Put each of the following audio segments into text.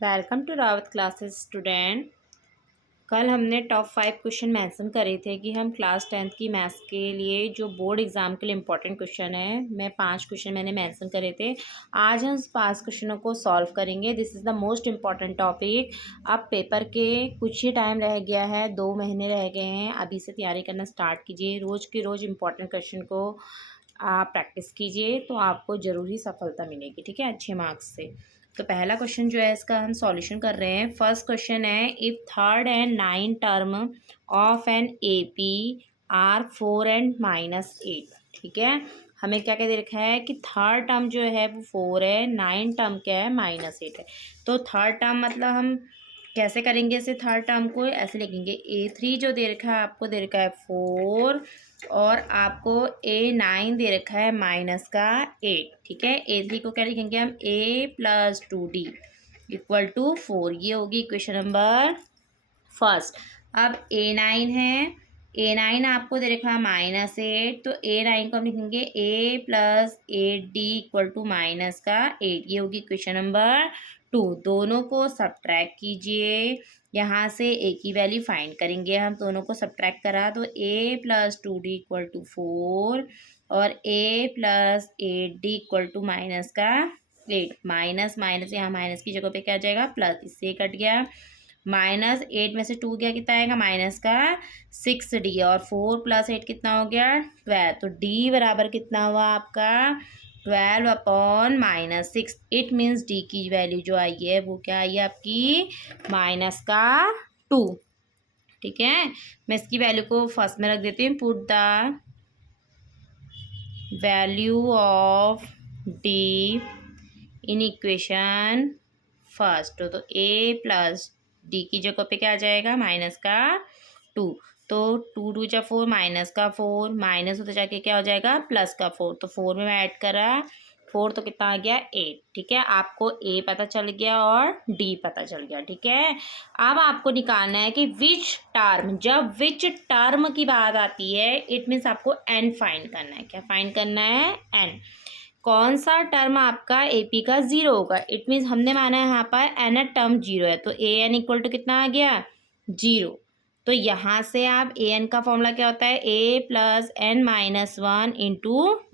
Welcome to Rawat classes student. कल हमने top 5 question mention करे थे कि हम क्लास 10th की मैथ्स के लिए जो बोर्ड एग्ज़ाम के लिए इम्पोर्टेंट क्वेश्चन है, मैं 5 क्वेश्चन मैंने मेंशन करे थे। आज हम 5 क्वेश्चनों को सॉल्व करेंगे। This is the most important topic. अब पेपर के कुछ ही टाइम रह गया है, 2 महीने रह गए हैं। अभी से तैयारी करना स्टार्ट कीजिए। रोज़ के रोज़ इम्पॉर्टेंट क्वेश्चन को आप प्रैक्टिस कीजिए तो आपको ज़रूर ही सफलता मिलेगी, ठीक है, अच्छे मार्क्स से। तो पहला क्वेश्चन जो है इसका हम सॉल्यूशन कर रहे हैं। फर्स्ट क्वेश्चन है, if third and nine term of an AP are 4 and -8। ठीक है, हमें क्या क्या दे रखा है कि थर्ड टर्म जो है वो 4 है, नाइन टर्म क्या है -8 है। तो थर्ड टर्म मतलब हम कैसे करेंगे इसे, थर्ड टर्म को ऐसे लिखेंगे, A3 जो दे रखा है आपको दे रखा है 4 और आपको A9 दे रखा है -8। ठीक है, A3 को क्या लिखेंगे हम, A+2D = 4। ये होगी इक्वेशन नंबर फर्स्ट। अब A9 है, A9 आपको दे रखा है -8, तो A9 को हम लिखेंगे A+8D = -8। ये होगी इक्वेशन नंबर 2। दोनों को सब्ट्रैक्ट कीजिए, यहाँ से ए की वैल्यू फाइंड करेंगे हम। दोनों को सब्ट्रैक्ट करा तो A+2D = 4 और A+8D = -8। माइनस माइनस यहाँ माइनस की जगह पे क्या आ जाएगा, प्लस, इससे कट गया। -8 में से 2 गया, कितना आएगा, -6D और 4 + 8 कितना हो गया, 12। तो D बराबर कितना हुआ आपका, 12/-6। इट मीन्स D की वैल्यू जो आई है वो क्या आई है आपकी, -2। ठीक है, मैं इसकी वैल्यू को फर्स्ट में रख देती हूँ। Put the value of D in equation first. तो A+D की जगह पे क्या आ जाएगा, -2। तो 2 2 जा 4, -4, माइनस होते जाके क्या हो जाएगा, +4। तो 4 में मैं ऐड करा 4 तो कितना आ गया, 8। ठीक है, आपको A पता चल गया और D पता चल गया। ठीक है, अब आपको निकालना है कि विच टर्म, जब विच टर्म की बात आती है इट मीन्स आपको N फाइंड करना है। क्या फाइंड करना है, N। कौन सा टर्म आपका एपी का 0 होगा, इट मीन्स हमने माना है यहाँ पर एन टर्म 0 है, तो ए एन इक्वल टू कितना आ गया, 0। तो यहाँ से आप ए एन का फॉर्मूला क्या होता है, A+n-1 ×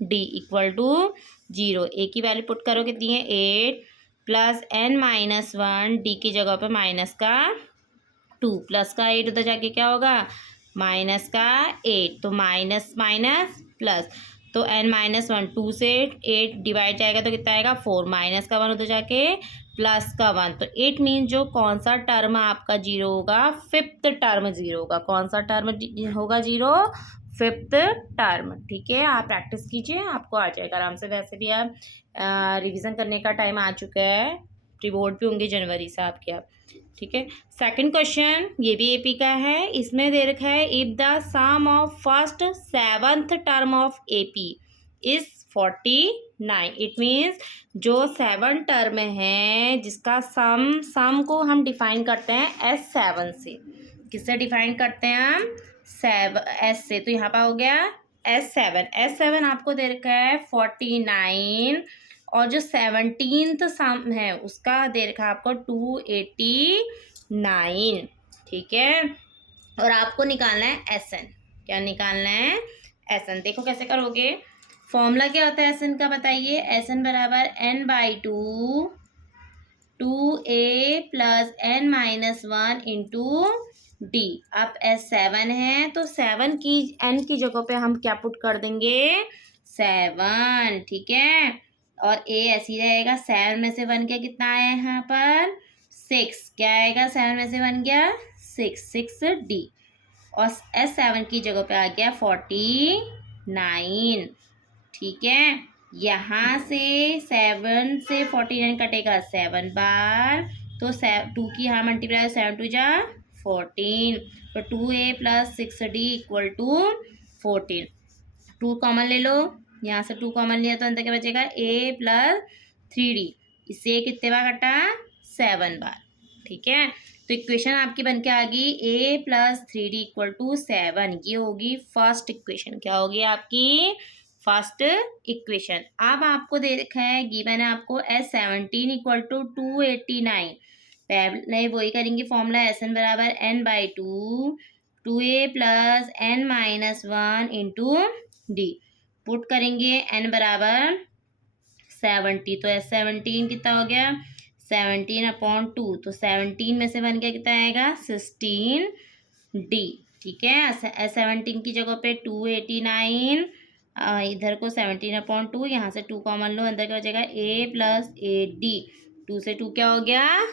D = 0। ए की वैल्यू पुट करो, कितनी है, 8 +n-1, D की जगह पे -2, प्लस का 8 उधर जाके क्या होगा, -8। तो माइनस माइनस प्लस, तो n-1, 2 से 8 डिवाइड जाएगा तो कितना आएगा, 4, माइनस का 1 उधर जाके प्लस का 1। तो इट मीन जो कौन सा टर्म आपका 0 होगा, फिफ्थ टर्म 0 होगा। कौन सा टर्म होगा 0, फिफ्थ टर्म। ठीक है, आप प्रैक्टिस कीजिए, आपको आ जाएगा आराम से। वैसे भी आप रिवीजन करने का टाइम आ चुका है, रिवोर्ड भी होंगे जनवरी से आपके। आप ठीक है, सेकंड क्वेश्चन ये भी एपी का है। इसमें दे रखा है, if the sum of first 7th term of AP is 49। It means जो 7 टर्म है जिसका सम को हम डिफाइन करते हैं S7 से। किससे डिफाइन करते हैं हम, S से। तो यहाँ पर हो गया S7 आपको दे रखा है 49 और जो 17th सम है उसका दे रखा है आपको 289। ठीक है, और आपको निकालना है SN। क्या निकालना है, SN। देखो कैसे करोगे, फॉर्मूला क्या होता है SN का, बताइए। SN बराबर n/2 2a + n-1 × D। अब S7 है तो 7 की n की जगह पे हम क्या पुट कर देंगे, 7। ठीक है, और A ऐसी रहेगा, 7 में से 1 क्या, कितना आया यहाँ पर, 6। क्या आएगा, 7 में से 1 गया 6D। और S7 की जगह पे आ गया 49। ठीक है, यहाँ से 7 से 49 कटेगा 7 बार, तो 2 की यहाँ मल्टीप्लाई, 7 2 जा 14। तो 2a + 6d = 14। 2 कॉमन ले लो, यहाँ से 2 कॉमन लिया तो अंदर क्या बचेगा, a + 3d। इससे कितने बार कटा, 7 बार। ठीक है, तो इक्वेशन आपकी बन के आ गई a + 3d = 7। ये होगी फर्स्ट इक्वेशन। क्या होगी आपकी फर्स्ट इक्वेशन। अब आपको दे रखा है, गिवन है आपको S17 = 289। पहले वही करेंगे फॉर्मूला एस एन बराबर N by two A plus N minus one into D. Put करेंगे एन बराबर 70, तो एस 17 कितना हो गया 17/2, तो 17 में से बन गया कितना आएगा 16 डी। ठीक है, एस 17 की जगह पे 289, इधर को 17/2, यहाँ से 2 कॉमन लो, अंदर क्या हो जाएगा ए प्लस ए डी। 2 से 2 क्या हो गया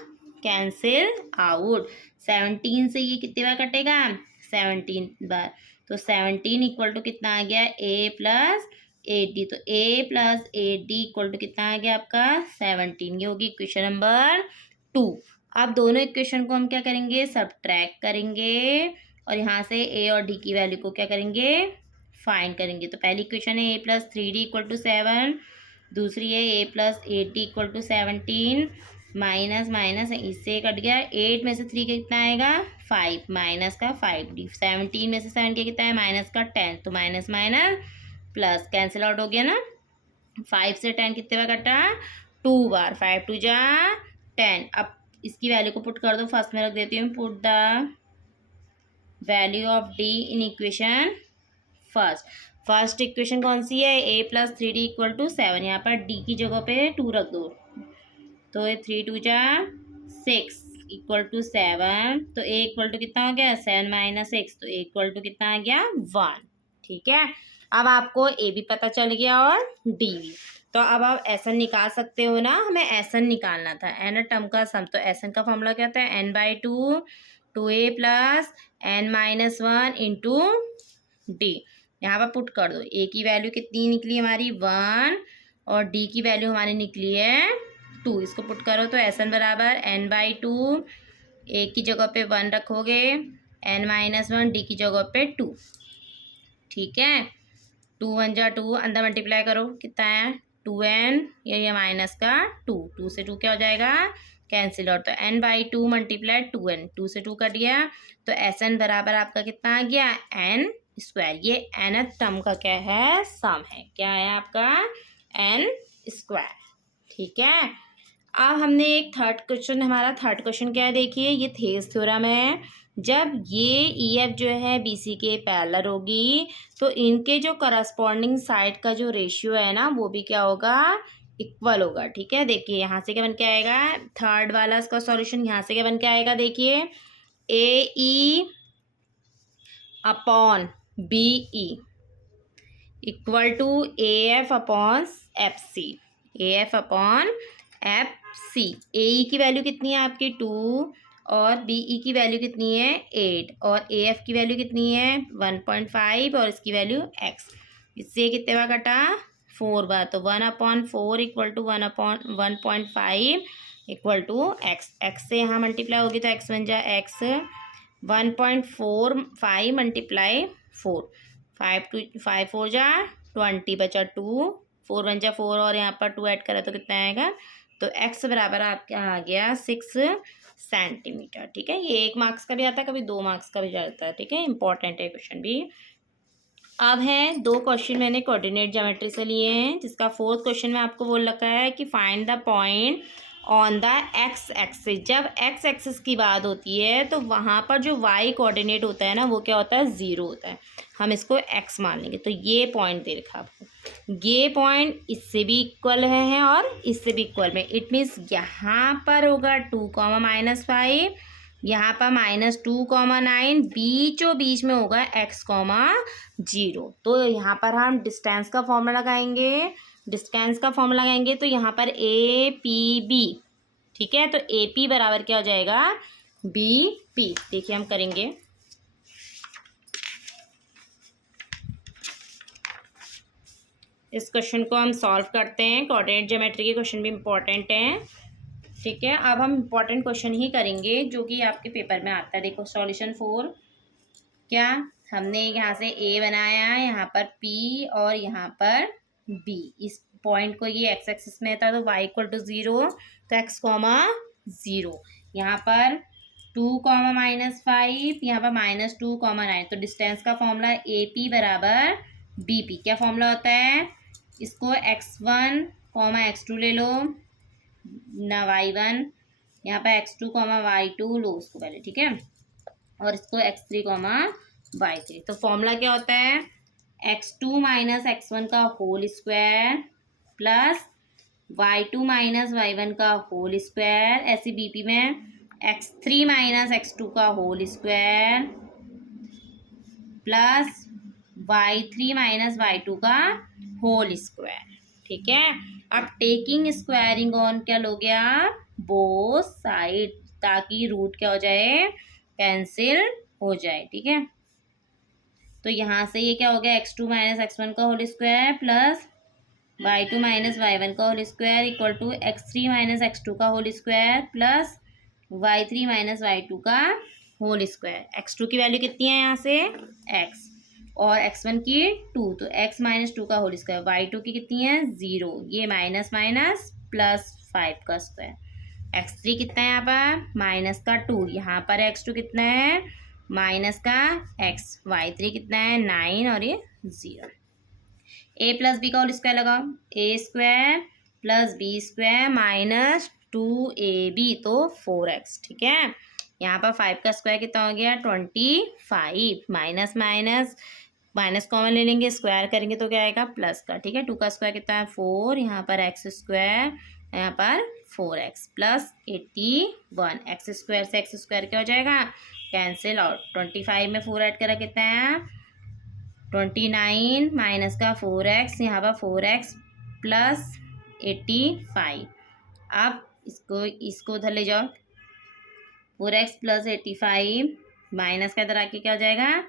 कैंसिल आउट। 17 से ये कितने बार कटेगा 17 बार, तो 17 इक्वल टू कितना आ गया ए प्लस ए डी। तो A plus A D equal to कितना आ गया आपका 17। ये होगी इक्वेशन नंबर 2। अब दोनों इक्वेशन को हम क्या करेंगे सब्ट्रैक्ट करेंगे और यहाँ से ए और डी की वैल्यू को क्या करेंगे फाइंड करेंगे। तो पहली इक्वेशन है A plus 3d equal to 7, दूसरी है A plus 8d equal to 17, minus minus इससे कट गया 8 में से 3 का कितना आएगा 5, माइनस का 5d। 17 में से 7 का कितना है माइनस का 10, तो minus minus plus cancel out हो गया ना। 5 से 10 कितने बार कटा 2 बार, 5 2 जा 10। अब इसकी वैल्यू को पुट कर दो, फर्स्ट में रख देती हूँ put the value of D in equation first equation कौन सी है A plus 3d equal to 7, यहाँ पर डी की जगह पे 2 रख दो, तो ये 3 2 जा 6 इक्वल टू 7, तो ए इक्वल टू कितना हो गया 7 माइनस 6, तो ए इक्वल टू कितना आ गया 1। ठीक है, अब आपको ए भी पता चल गया और डी भी, तो अब आप एस एन निकाल सकते हो ना। हमें एस एन निकालना था, एन टर्म का सम, तो एस एन का फॉर्मूला क्या होता है N by two A plus N minus one into D. यहाँ पर पुट कर दो, ए की वैल्यू कितनी निकली हमारी 1 और डी की वैल्यू हमारी निकली है 2। इसको पुट करो तो एस एन बराबर एन बाई टू, ए की जगह पे 1 रखोगे, एन माइनस वन, डी की जगह पे 2। ठीक है, 2 1 जा 2, अंदर मल्टीप्लाई करो कितना है 2n, ये माइनस का 2 से 2 क्या हो जाएगा कैंसिल आउट, तो n बाई 2 मल्टीप्लाई 2n, 2 से 2 कट गया, तो एस एन बराबर आपका कितना आ गया n स्क्वायर। ये nth टर्म का क्या है सम है, क्या है आपका n स्क्वायर। ठीक है, अब हमने एक थर्ड क्वेश्चन, हमारा थर्ड क्वेश्चन क्या है देखिए, ये थेस थ्योरम है। जब ये ई एफ जो है बी सी के पैरेलल होगी तो इनके जो करस्पॉन्डिंग साइड का जो रेशियो है ना वो भी क्या होगा इक्वल होगा। ठीक है, देखिए यहाँ से क्या बन के आएगा थर्ड वाला इसका सॉल्यूशन, यहाँ से क्या बन के आएगा देखिए A E upon B E equal to A F upon F C, A F upon F C. A E की वैल्यू कितनी है आपकी 2 और बी ई की वैल्यू कितनी है 8 और ए एफ की वैल्यू कितनी है 1.5 और इसकी वैल्यू x। इससे कितने बार कटा 4 बार, तो 1/4 equal to 1/1.5 equal to x से यहाँ मल्टीप्लाई होगी तो x बन जाए x 1.45 मल्टीप्लाई 4, 5 4 जा 20 बचा 2, 4 1 जा 4 और यहाँ पर 2 ऐड करा तो कितना आएगा, तो x बराबर आपका आ गया 6 सेंटीमीटर। ठीक है, ये 1 मार्क्स का भी आता है, कभी 2 मार्क्स का भी जाता है। ठीक है, इंपॉर्टेंट है क्वेश्चन भी। अब है 2 क्वेश्चन मैंने कोऑर्डिनेट ज्योमेट्री से लिए हैं, जिसका 4th क्वेश्चन में आपको बोल रखा है कि find the point on the x axis. जब एक्स एक्सिस की बात होती है तो वहाँ पर जो वाई कोऑर्डिनेट होता है ना वो क्या होता है 0 होता है, हम इसको एक्स मान लेंगे। तो ये पॉइंट दे रखा आपको, ये पॉइंट इससे भी इक्वल है और इससे भी इक्वल में, इट मीन्स यहाँ पर होगा 2, -5, यहाँ पर -2, 9, बीचों बीच में होगा x, 0। तो यहाँ पर हम डिस्टेंस का फॉर्मूला लगाएंगे, तो यहाँ पर ए पी बी। ठीक है, तो ए पी बराबर क्या हो जाएगा बी पी। देखिए हम करेंगे, इस क्वेश्चन को हम सॉल्व करते हैं। कोऑर्डिनेट ज्योमेट्री के क्वेश्चन भी इम्पोर्टेंट हैं। ठीक है, अब हम इम्पोर्टेंट क्वेश्चन ही करेंगे जो कि आपके पेपर में आता है। देखो सॉल्यूशन 4, क्या हमने यहाँ से ए बनाया, यहाँ पर पी और यहाँ पर बी। इस पॉइंट को ये एक्स एक्सिस में था तो y इक्वल टू 0, तो x, 0। यहाँ पर 2, -5, यहाँ पर -2, 9। तो डिस्टेंस का फॉर्मूला ए पी बराबर बी पी। क्या फॉर्मूला होता है, इसको x1, x2 ले लो ना y1 यहाँ पर x2 कॉमा y2 लो उसको पहले, ठीक है, और इसको x3 कॉमा y3। तो फॉर्मूला क्या होता है, x2 माइनस x1 का whole square plus y2 minus y1 का होल स्क्वायर, ऐसे बीपी में x3 माइनस x2 का whole square plus y3 minus y2 का होल स्क्वायर, ठीक है। अब टेकिंग स्क्वायरिंग ऑन क्या लोगे आप, बोथ साइड, ताकि रूट क्या हो जाए, कैंसिल हो जाए, ठीक है। तो यहाँ से ये क्या हो गया, x2 माइनस x1 का whole square plus y2 minus y1 का whole square equal to x3 minus x2 का whole square plus y3 minus y2 का होल स्क्वायर। x2 की वैल्यू कितनी है यहाँ से, x, और x1 की 2, तो x माइनस 2 का होल स्क्वायर। y2 की कितनी है, 0, ये माइनस माइनस प्लस 5 का स्क्वायर। x3 कितना है यहाँ पर, माइनस का 2, यहाँ पर x2 कितना है, माइनस का x, y3 कितना है 9 और ये 0। a प्लस बी का होल स्क्वायर लगाओ, A square plus B square minus 2ab, तो 4x, ठीक है। यहाँ पर 5 का स्क्वायर कितना हो गया, 25, माइनस माइनस माइनस कॉमन ले लेंगे, स्क्वायर करेंगे तो क्या आएगा, प्लस का, ठीक है। 2 का स्क्वायर कितना है 4, यहाँ पर x स्क्वायर, यहाँ पर 4x प्लस 81, एक्स स्क्वायर से एक्स स्क्वायर क्या हो जाएगा, कैंसिल आउट। 25 में 4 ऐड करा कितना है, 29 माइनस का 4x, यहाँ पर 4x प्लस 85। अब इसको उधर ले जाओ, 4x प्लस 85 माइनस का इधर आके क्या हो जाएगा,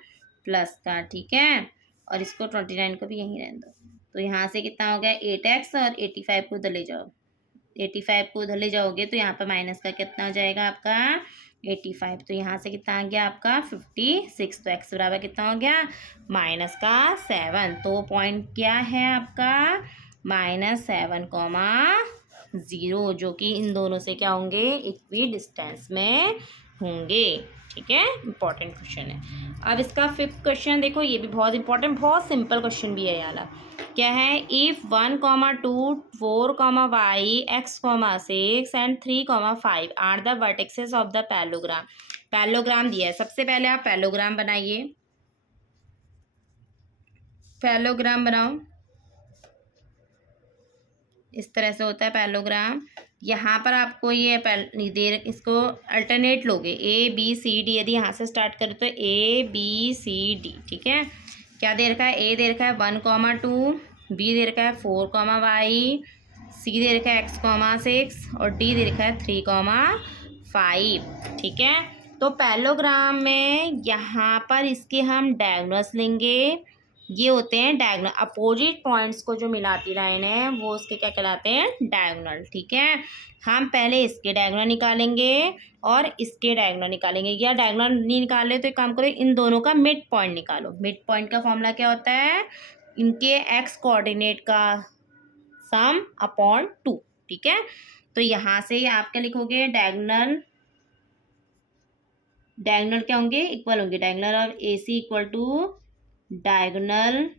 प्लस का, ठीक है। और इसको 29 को भी यहीं रहने दो, तो यहाँ से कितना हो गया 8x, और 85 को उधर ले जाओ, 85 को उधर ले जाओगे तो यहाँ पर माइनस का कितना हो जाएगा आपका 85, तो यहाँ से कितना आ गया आपका 56, तो x बराबर कितना हो गया, माइनस का 7। तो पॉइंट क्या है आपका, -7,0, जो कि इन दोनों से क्या होंगे, इक्वी डिस्टेंस में होंगे, ठीक है। इंपॉर्टेंट क्वेश्चन है। अब इसका 5th क्वेश्चन देखो, ये भी बहुत इंपॉर्टेंट, बहुत सिंपल क्वेश्चन भी है यार। क्या है, if 1, 2, 4, y, x, 6 and 3, 5 are the vertexes of the parallelogram. Parallelogram दिया है, सबसे पहले आप पैलोग्राम बनाइए, पैलोग्राम बनाओ, इस तरह से होता है पैलोग्राम। यहाँ पर आपको ये दे, इसको अल्टरनेट लोगे, ए बी सी डी, यदि यहाँ से स्टार्ट करें तो ए बी सी डी, ठीक है। क्या दे रखा है, ए दे रखा है 1, 2, बी दे रखा है 4, y, सी दे रखा है x, 6 और डी दे रखा है 3, 5, ठीक है। तो पैलोग्राम में यहाँ पर इसके हम डायगोनल्स लेंगे, ये होते हैं डायगोनल, अपोजिट पॉइंट्स को जो मिलाती लाइन है वो उसके क्या कहलाते हैं, डायगोनल, ठीक है। हम पहले इसके डायगोनल निकालेंगे और इसके डायगोनल निकालेंगे, या डायगोनल नहीं निकाले तो एक काम करो, इन दोनों का मिड पॉइंट निकालो। मिड पॉइंट का फॉर्मूला क्या होता है, इनके एक्स कोऑर्डिनेट का सम अपॉन 2, ठीक है। तो यहाँ से आप क्या लिखोगे, डायगोनल क्या होंगे, इक्वल होंगे, diagonal of A C equal to diagonal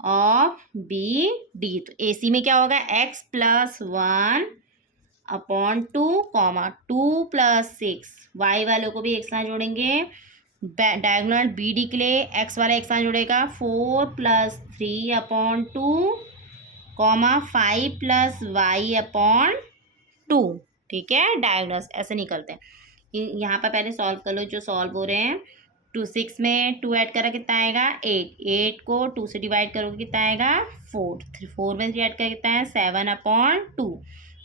of B D. तो ए सी में क्या होगा, x plus 1 upon 2, 2 plus 6, y वालों को भी एक साथ जोड़ेंगे। डायगोनल बी डी के लिए x वाला एक साथ जोड़ेगा, 4 plus 3 upon 2, 5 plus y upon 2, ठीक है। डायगोनल्स ऐसे निकलते हैं। यहाँ पर पहले सॉल्व कर लो, जो सॉल्व हो रहे हैं। 2, 6 में 2 ऐड करा कितना आएगा 8, 8 को 2 से डिवाइड करोगे कितना आएगा 4, 4 में 3 ऐड करा कितना है 7 अपॉन 2,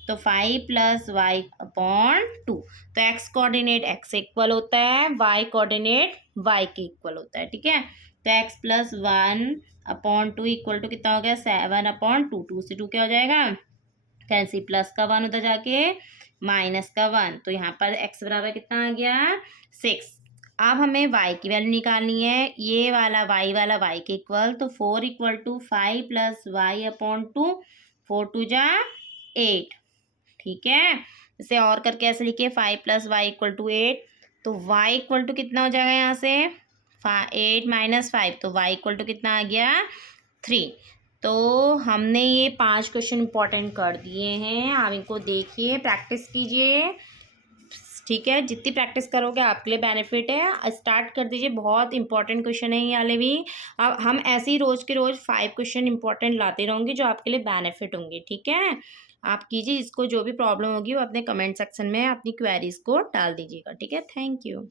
तो 5 प्लस y अपॉन 2। तो x कोऑर्डिनेट x से इक्वल होता है, y कोऑर्डिनेट y के इक्वल होता है, ठीक है। तो x plus 1 upon 2 equal to कितना हो गया 7 अपॉन 2, 2 से 2 क्या हो जाएगा कैंसिल, प्लस का 1 उधर जाके माइनस का 1, तो यहाँ पर x बराबर कितना आ गया 6। अब हमें y की वैल्यू निकालनी है, ये वाला y वाला y के इक्वल, तो 4 equal to 5 plus y upon 2, 4 2 जा 8, ठीक है। इसे और करके ऐसे लिखिए 5 प्लस y इक्वल टू 8, तो y इक्वल टू कितना हो जाएगा यहाँ से 8 माइनस 5, तो y इक्वल टू कितना आ गया 3। तो हमने ये 5 क्वेश्चन इंपॉर्टेंट कर दिए हैं। आप इनको देखिए, प्रैक्टिस कीजिए, ठीक है। जितनी प्रैक्टिस करोगे आपके लिए बेनिफिट है। स्टार्ट कर दीजिए, बहुत इंपॉर्टेंट क्वेश्चन है ये वाले भी। अब हम ऐसे ही रोज़ के रोज़ 5 क्वेश्चन इंपॉर्टेंट लाते रहूँगी जो आपके लिए बेनिफिट होंगे, ठीक है। आप कीजिए, जिसको जो भी प्रॉब्लम होगी वो अपने कमेंट सेक्शन में अपनी क्वेरीज को डाल दीजिएगा, ठीक है। Thank you.